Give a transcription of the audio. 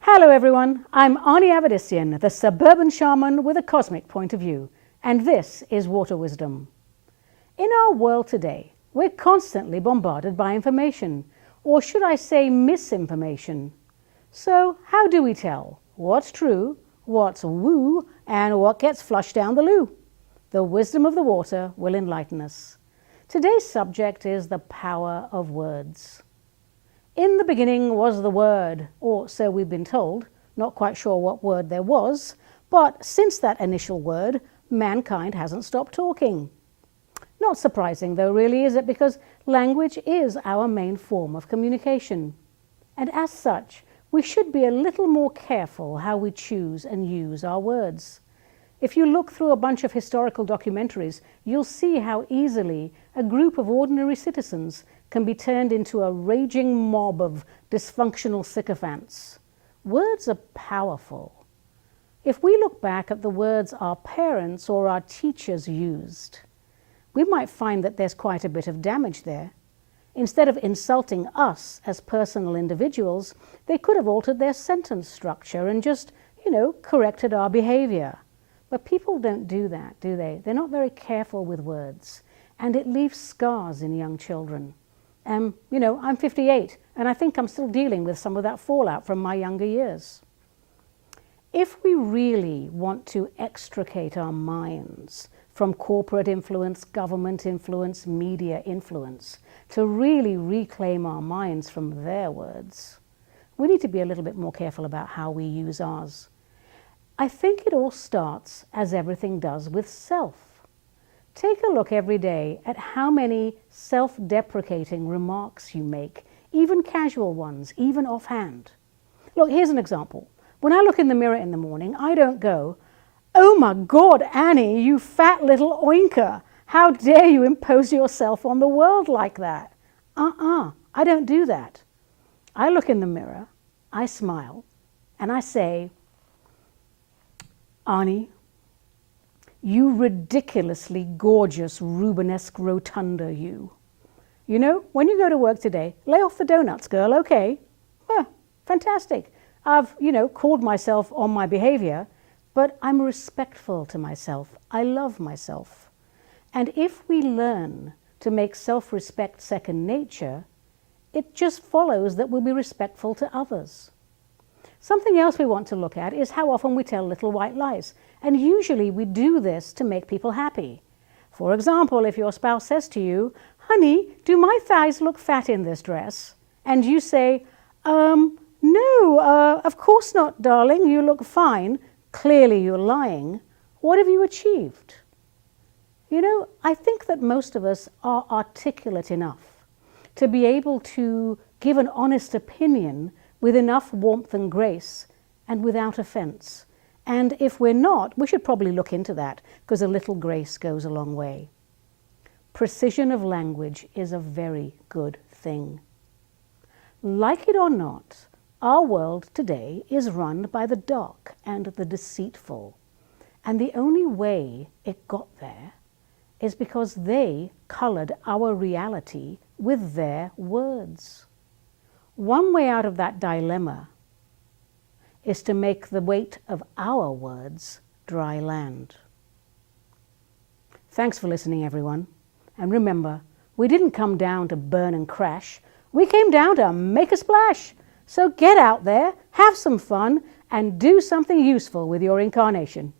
Hello everyone, I'm Ani Avedissian, the Suburban Shaman with a cosmic point of view, and this is Water Wisdom. In our world today, we're constantly bombarded by information, or should I say misinformation. So how do we tell what's true, what's woo, and what gets flushed down the loo? The wisdom of the water will enlighten us. Today's subject is the power of words. In the beginning was the Word, or so we've been told, not quite sure what word there was, but since that initial word, mankind hasn't stopped talking. Not surprising though, really, is it? Because language is our main form of communication. And as such, we should be a little more careful how we choose and use our words. If you look through a bunch of historical documentaries, you'll see how easily a group of ordinary citizens can be turned into a raging mob of dysfunctional sycophants. Words are powerful. If we look back at the words our parents or our teachers used, we might find that there's quite a bit of damage there. Instead of insulting us as personal individuals, they could have altered their sentence structure and just, corrected our behavior. But people don't do that, do they? They're not very careful with words, and it leaves scars in young children. I'm 58, and I think I'm still dealing with some of that fallout from my younger years. If we really want to extricate our minds from corporate influence, government influence, media influence, to really reclaim our minds from their words, we need to be a little bit more careful about how we use ours. I think it all starts, as everything does, with self. Take a look every day at how many self-deprecating remarks you make, even casual ones, even offhand. Look, here's an example. When I look in the mirror in the morning, I don't go, "Oh my God, Annie, you fat little oinker. How dare you impose yourself on the world like that?" I don't do that. I look in the mirror, I smile, and I say, "Annie, you ridiculously gorgeous Rubenesque rotunda, you. When you go to work today, lay off the donuts, girl, okay? Fantastic. I've, called myself on my behavior, but I'm respectful to myself. I love myself. And if we learn to make self-respect second nature, it just follows that we'll be respectful to others." Something else we want to look at is how often we tell little white lies. And usually we do this to make people happy. For example, if your spouse says to you, "Honey, do my thighs look fat in this dress?" And you say, "No, of course not, darling, you look fine." Clearly you're lying. What have you achieved? I think that most of us are articulate enough to be able to give an honest opinion with enough warmth and grace and without offense. And if we're not, we should probably look into that, because a little grace goes a long way. Precision of language is a very good thing. Like it or not, our world today is run by the dark and the deceitful. And the only way it got there is because they colored our reality with their words. One way out of that dilemma is to make the weight of our words dry land. Thanks for listening, everyone. And remember, we didn't come down to burn and crash. We came down to make a splash. So get out there, have some fun, and do something useful with your incarnation.